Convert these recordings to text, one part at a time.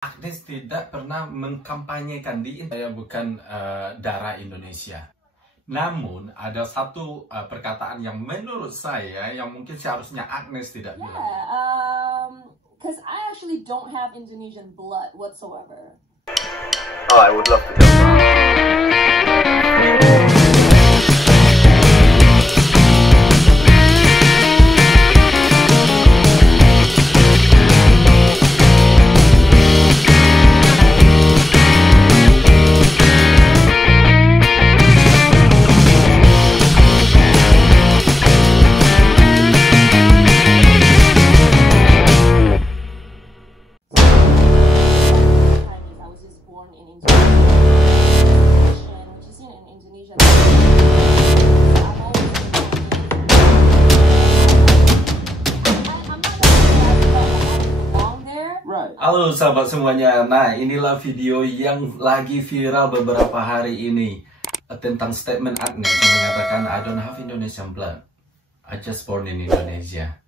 Agnes tidak pernah mengkampanyekan saya bukan darah Indonesia. Namun ada satu perkataan yang menurut saya yang mungkin seharusnya Agnes tidak bilang. Because I actually don't have Indonesian blood whatsoever. Oh, I would love to hear that. Halo sahabat semuanya, nah inilah video yang lagi viral beberapa hari ini tentang statement Agnes yang mengatakan I don't have Indonesian blood, I just born in Indonesia.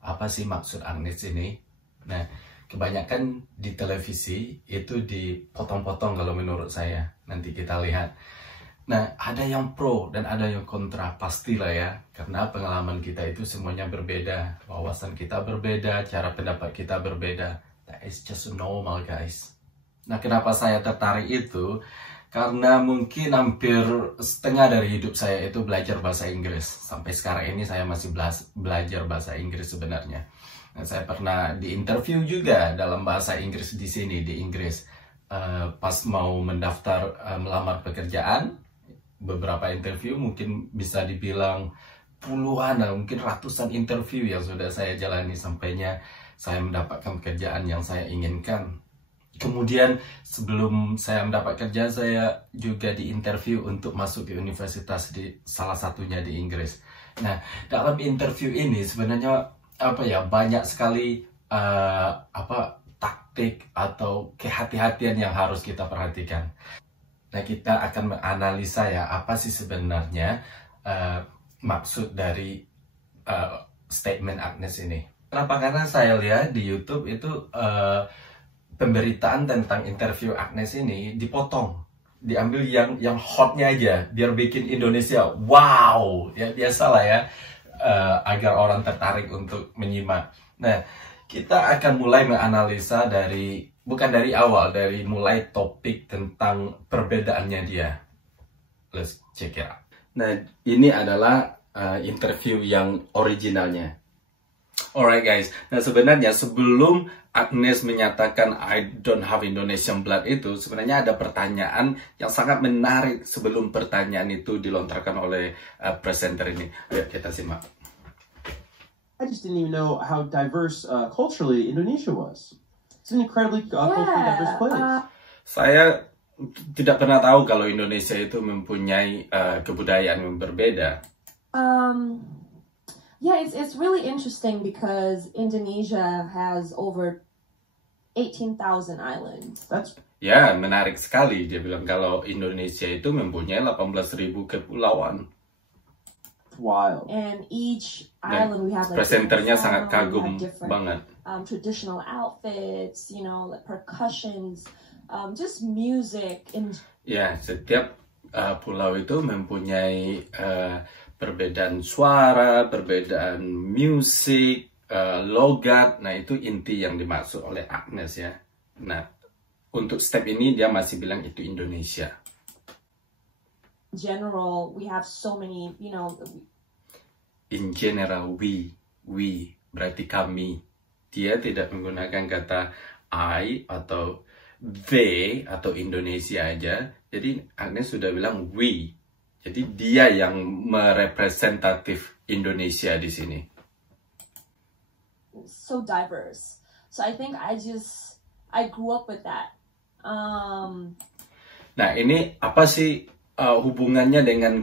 Apa sih maksud Agnes ini? Nah, kebanyakan di televisi itu dipotong-potong kalau menurut saya. Nanti kita lihat. Nah, ada yang pro dan ada yang kontra, pastilah ya. Karena pengalaman kita itu semuanya berbeda, wawasan kita berbeda, cara pendapat kita berbeda. That is just normal guys. Nah, kenapa saya tertarik itu? Karena mungkin hampir setengah dari hidup saya itu belajar bahasa Inggris. Sampai sekarang ini saya masih belajar bahasa Inggris sebenarnya. Nah, saya pernah diinterview juga dalam bahasa Inggris di sini, di Inggris. Pas mau mendaftar melamar pekerjaan, beberapa interview mungkin bisa dibilang puluhan, mungkin ratusan interview yang sudah saya jalani sampainya saya mendapatkan pekerjaan yang saya inginkan. Kemudian sebelum saya mendapat kerja, saya juga diinterview untuk masuk ke universitas di salah satunya di Inggris. Nah, dalam interview ini sebenarnya banyak sekali taktik atau kehati-hatian yang harus kita perhatikan. Nah, kita akan menganalisa ya apa sih sebenarnya maksud dari statement Agnes ini. Kenapa? Karena saya lihat di YouTube itu pemberitaan tentang interview Agnes ini dipotong, diambil yang hotnya aja, biar bikin Indonesia wow, ya biasalah ya, agar orang tertarik untuk menyimak. Nah, kita akan mulai menganalisa bukan dari awal, dari mulai topik tentang perbedaannya dia. Let's check it out. Nah, ini adalah interview yang originalnya. Alright guys, nah sebenarnya sebelum Agnes menyatakan I don't have Indonesian blood itu, sebenarnya ada pertanyaan yang sangat menarik sebelum pertanyaan itu dilontarkan oleh presenter ini. Ayo kita simak. I just didn't even know how diverse culturally Indonesia was. It's an incredibly culturally diverse place. Saya tidak pernah tahu kalau Indonesia itu mempunyai kebudayaan yang berbeda. Yeah, it's really interesting because Indonesia has over 18,000 islands. Ya, menarik sekali dia bilang kalau Indonesia itu mempunyai 18.000 kepulauan. Wild. And each island we have like presenternya sangat kagum banget. Traditional outfits, you know, like percussions, just music. Ya, setiap pulau itu mempunyai perbedaan suara, perbedaan musik, logat. Nah, itu inti yang dimaksud oleh Agnes ya. Nah, untuk step ini dia masih bilang itu Indonesia. General, we have so many, you know. In general, we berarti kami. Dia tidak menggunakan kata I atau they atau Indonesia aja. Jadi Agnes sudah bilang we. Jadi dia yang merepresentatif Indonesia di sini. So diverse. So I think I grew up with that. Nah, ini apa sih hubungannya dengan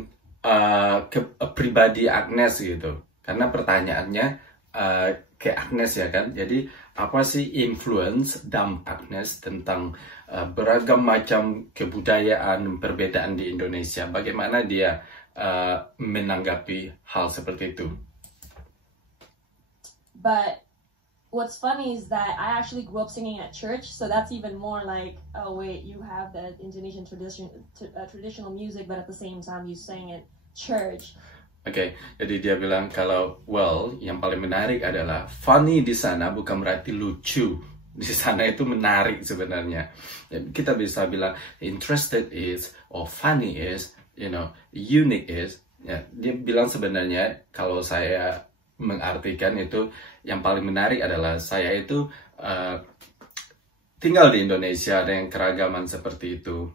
pribadi Agnes gitu? Karena pertanyaannya ke Agnes ya kan. Jadi apa sih influence dampak Agnes tentang beragam macam kebudayaan perbedaan di Indonesia? Bagaimana dia menanggapi hal seperti itu? But what's funny is that I actually grew up singing at church, so that's even more like, oh wait, you have the Indonesian traditional music, but at the same time you sang at church. Oke, jadi dia bilang kalau yang paling menarik adalah funny di sana bukan berarti lucu. Di sana itu menarik sebenarnya. Kita bisa bilang interested is or funny is, unique is. Ya, dia bilang sebenarnya kalau saya mengartikan itu yang paling menarik adalah saya itu tinggal di Indonesia dengan keragaman seperti itu,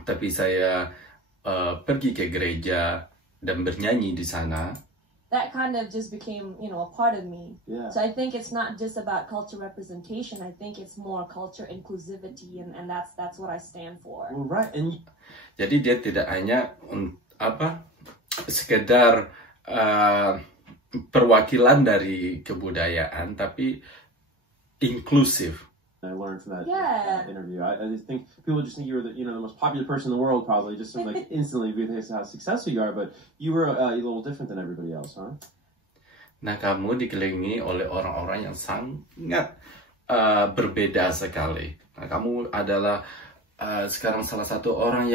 tapi saya pergi ke gereja dan bernyanyi di sana. That kind of just became, a part of me. Yeah. So I think it's not just about culture representation. I think it's more culture inclusivity, and that's what I stand for. Well, right, and jadi dia tidak hanya sekedar perwakilan dari kebudayaan, tapi inklusif. I learned from that, Yeah. that interview. I just think people just think you were the most popular person in the world, probably just like instantly because how successful you are. But you were a little different than everybody else, huh? Nah, kamu dikelilingi oleh orang-orang yang sangat berbeda sekali. Nah, kamu adalah sekarang salah satu orang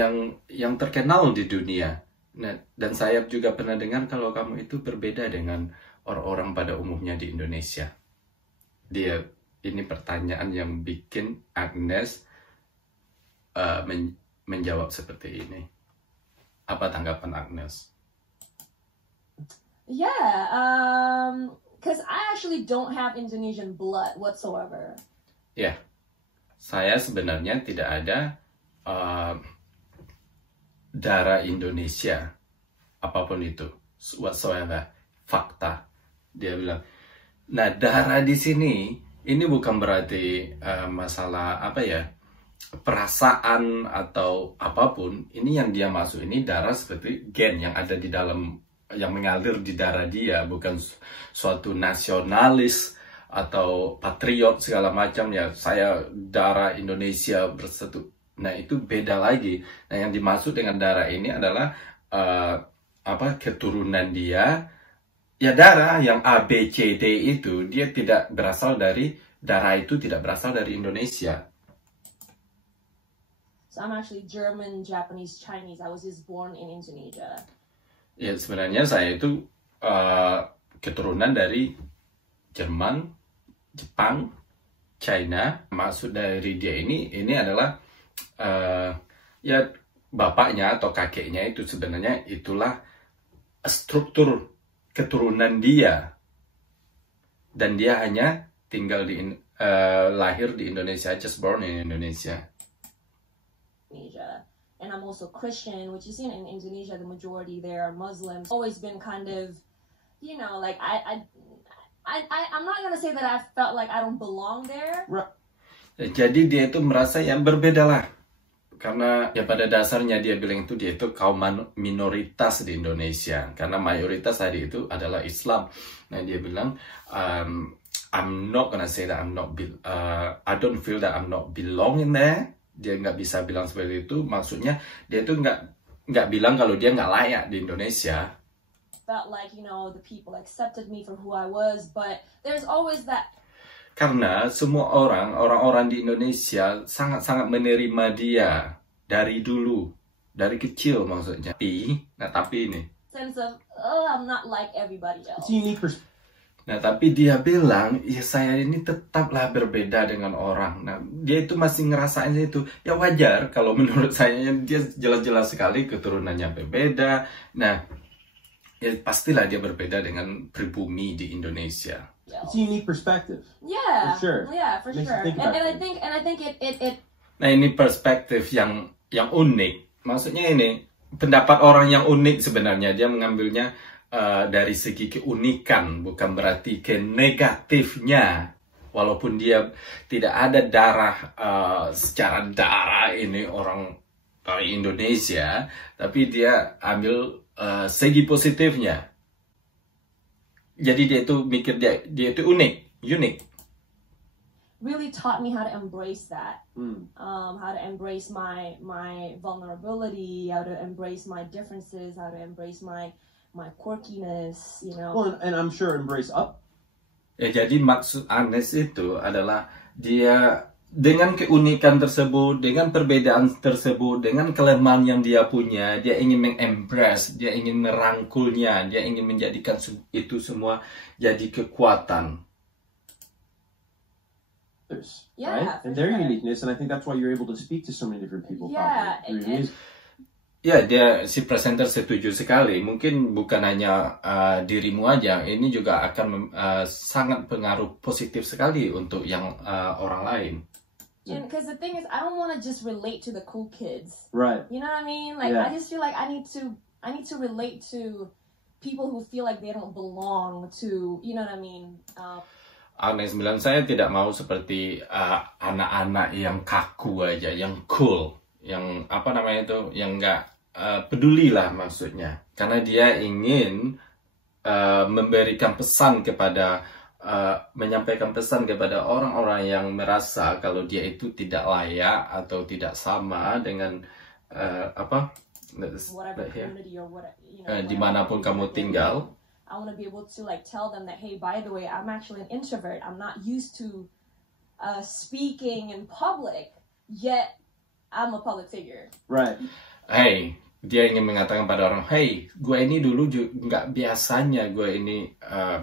yang terkenal di dunia. Nah, dan saya juga pernah dengar kalau kamu itu berbeda dengan orang-orang pada umumnya di Indonesia. Ini pertanyaan yang bikin Agnes menjawab seperti ini. Apa tanggapan Agnes? Yeah, because I actually don't have Indonesian blood whatsoever. Ya, saya sebenarnya tidak ada darah Indonesia, apapun itu, whatsoever, fakta. Dia bilang, nah darah di sini, ini bukan berarti masalah perasaan atau apapun. Ini yang dia masuk, ini darah seperti gen yang ada di dalam, yang mengalir di darah dia, bukan suatu nasionalis atau patriot segala macam ya. Saya darah Indonesia bersatu. Nah itu beda lagi. Nah yang dimaksud dengan darah ini adalah keturunan dia. Ya darah yang A, B, C, D itu dia tidak berasal dari, darah itu tidak berasal dari Indonesia. So I'm actually German, Japanese, Chinese. I was just born in Indonesia. Ya sebenarnya saya itu keturunan dari Jerman, Jepang, China. Maksud dari dia ini adalah ya bapaknya atau kakeknya itu sebenarnya itulah struktur keturunan dia, dan dia hanya tinggal lahir di Indonesia, just born in Indonesia. And I'm also Christian, which is in Indonesia, the majority there are Muslims. Always been kind of, like I'm not gonna say that I felt like I don't belong there. Jadi dia itu merasa yang berbeda lah, karena ya pada dasarnya dia bilang itu dia itu kaum minoritas di Indonesia, karena mayoritas hari itu adalah Islam. Nah dia bilang I'm not gonna say that I don't feel that I'm not belonging there. Dia nggak bisa bilang seperti itu. Maksudnya dia itu nggak bilang kalau dia nggak layak di Indonesia. Felt like the people accepted me for who I was, but there's always that. Karena semua orang-orang di Indonesia sangat-sangat menerima dia dari dulu, dari kecil maksudnya. Tapi ini. Sense of I'm not like everybody else. It's a unique perspective. Nah, tapi dia bilang, ya saya ini tetaplah berbeda dengan orang. Nah, dia itu masih ngerasain itu. Ya wajar, kalau menurut saya dia jelas-jelas sekali keturunannya berbeda. Nah, ya pastilah dia berbeda dengan pribumi di Indonesia. It's a unique perspective. Yeah, For sure. Yeah, for Makes you sure. think about And I things. think it. Nah, ini perspektif yang unik. Maksudnya ini pendapat orang yang unik sebenarnya. Dia mengambilnya dari segi keunikan, bukan berarti ke negatifnya. Walaupun dia tidak ada darah secara darah ini orang dari Indonesia, tapi dia ambil segi positifnya. Jadi dia itu mikir dia itu unik. Really taught me how to embrace that. How to embrace my vulnerability, how to embrace my differences, how to embrace my quirkiness, Well, and I'm sure embrace Ya, jadi maksud Agnes itu adalah dia dengan keunikan tersebut, dengan perbedaan tersebut, dengan kelemahan yang dia punya, dia ingin mengembrace, dia ingin merangkulnya, dia ingin menjadikan itu semua jadi kekuatan. Yeah, right? for And their sure. uniqueness, and I think that's why you're able to speak to so many different people. Yeah, probably, through your and- music. Ya, si presenter setuju sekali. Mungkin bukan hanya dirimu aja, ini juga akan sangat pengaruh positif sekali untuk yang orang lain. And because the thing is, I don't want to just relate to the cool kids. Right. You know what I mean? Like, Yeah. I just feel like I need to relate to people who feel like they don't belong to, you know what I mean? Agnes bilang, saya tidak mau seperti anak-anak yang kaku aja, yang cool, yang apa namanya itu, yang nggak peduli lah maksudnya. Karena dia ingin memberikan pesan kepada, menyampaikan pesan kepada orang-orang yang merasa kalau dia itu tidak layak atau tidak sama dengan Whatever community or what, you know, dimanapun kamu tinggal. I want to be able to like tell them that, hey, by the way, I'm actually an introvert. I'm not used to speaking in public, yet I'm a public figure. Right. Hey, dia ingin mengatakan pada orang, hey, gue ini dulu nggak biasanya gue ini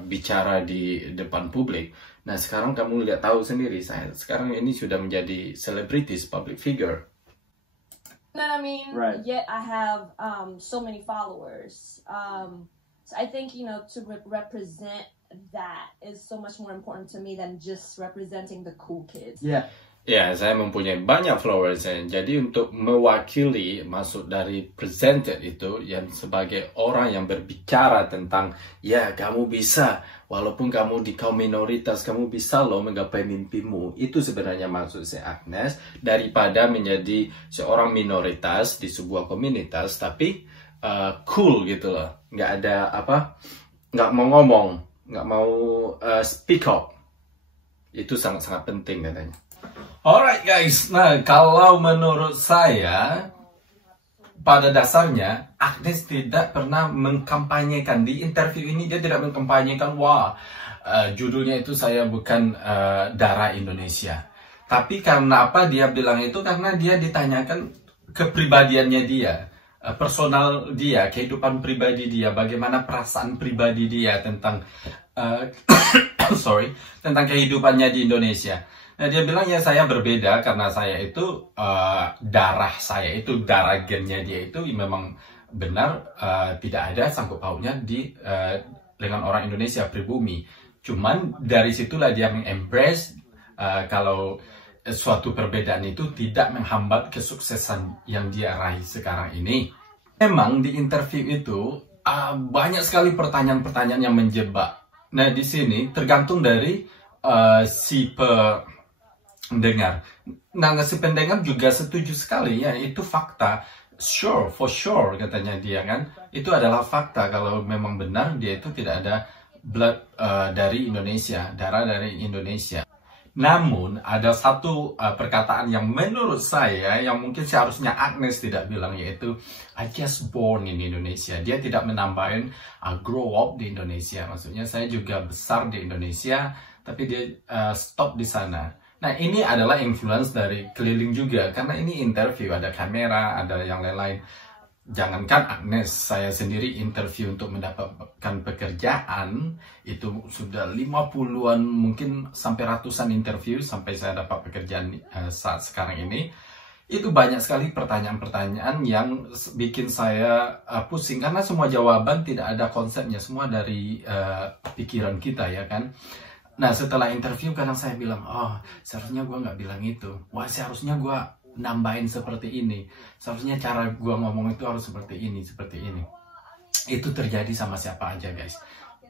bicara di depan publik. Nah, sekarang kamu lihat tahu sendiri, saya sekarang ini sudah menjadi selebritis, public figure. You know what I mean? Right. Yet I have so many followers. So I think, you know, to represent that is so much more important to me than just representing the cool kids. Yeah. Ya, saya mempunyai banyak followers. Jadi untuk mewakili, maksud dari presented itu, yang sebagai orang yang berbicara tentang, ya kamu bisa, walaupun kamu di kaum minoritas, kamu bisa loh menggapai mimpimu. Itu sebenarnya maksud saya Agnes, daripada menjadi seorang minoritas di sebuah komunitas, tapi cool gitu loh. Nggak ada nggak mau ngomong, nggak mau speak up. Itu sangat-sangat penting katanya. Alright guys, nah kalau menurut saya pada dasarnya Agnes tidak pernah mengkampanyekan di interview ini, dia tidak mengkampanyekan judulnya itu saya bukan darah Indonesia. Tapi karena apa dia bilang itu? Karena dia ditanyakan kepribadiannya dia, personal dia, kehidupan pribadi dia, bagaimana perasaan pribadi dia tentang tentang kehidupannya di Indonesia. Nah, dia bilang ya saya berbeda karena saya itu darah gennya dia itu memang benar tidak ada sangkut pautnya dengan orang Indonesia pribumi. Cuman dari situlah dia mengembrace kalau suatu perbedaan itu tidak menghambat kesuksesan yang dia raih sekarang ini. Memang di interview itu banyak sekali pertanyaan-pertanyaan yang menjebak. Nah, di sini tergantung dari si pendengar. Nah, si pendengar juga setuju sekali ya, itu fakta. For sure katanya dia kan. Itu adalah fakta kalau memang benar dia itu tidak ada blood dari Indonesia, darah dari Indonesia. Namun ada satu perkataan yang menurut saya yang mungkin seharusnya Agnes tidak bilang, yaitu I just born in Indonesia. Dia tidak menambahin I grow up di Indonesia. Maksudnya saya juga besar di Indonesia, tapi dia stop di sana. Nah, ini adalah influence dari keliling juga, karena ini interview, ada kamera, ada yang lain-lain. Jangankan Agnes, saya sendiri interview untuk mendapatkan pekerjaan, itu sudah 50-an, mungkin sampai ratusan interview, sampai saya dapat pekerjaan saat sekarang ini. Itu banyak sekali pertanyaan-pertanyaan yang bikin saya pusing, karena semua jawaban tidak ada konsepnya, semua dari pikiran kita ya kan. Nah, setelah interview kadang saya bilang, seharusnya gue nggak bilang itu. Seharusnya gue nambahin seperti ini. Seharusnya cara gue ngomong itu harus seperti ini, seperti ini. Itu terjadi sama siapa aja, guys.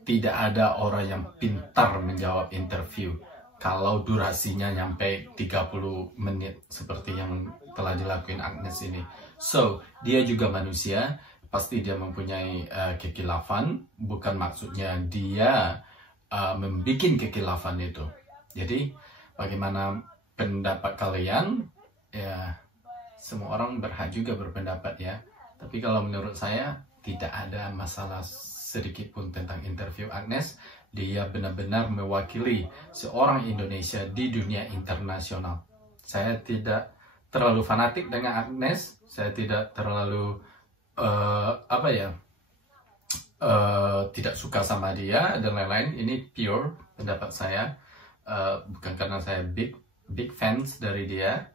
Tidak ada orang yang pintar menjawab interview kalau durasinya nyampe 30 menit seperti yang telah dilakuin Agnes ini. So, dia juga manusia. Pasti dia mempunyai kekilafan. Bukan maksudnya dia membuat kekilafan itu. Jadi bagaimana pendapat kalian? Ya, semua orang berhak juga berpendapat ya. Tapi kalau menurut saya tidak ada masalah sedikit pun tentang interview Agnes. Dia benar-benar mewakili seorang Indonesia di dunia internasional. Saya tidak terlalu fanatik dengan Agnes, saya tidak terlalu tidak suka sama dia dan lain-lain. Ini pure pendapat saya, bukan karena saya big fans dari dia,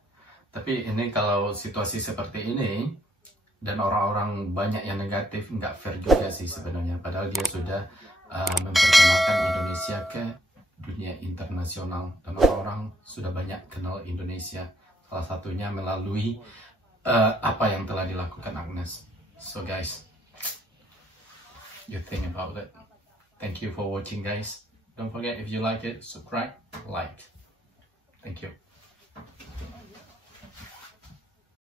tapi ini kalau situasi seperti ini dan orang-orang banyak yang negatif, nggak fair juga sih sebenarnya. Padahal dia sudah memperkenalkan Indonesia ke dunia internasional dan orang-orang sudah banyak kenal Indonesia. Salah satunya melalui apa yang telah dilakukan Agnes. So guys, you think about it. Thank you for watching, guys. Don't forget, if you like it, subscribe, like. Thank you.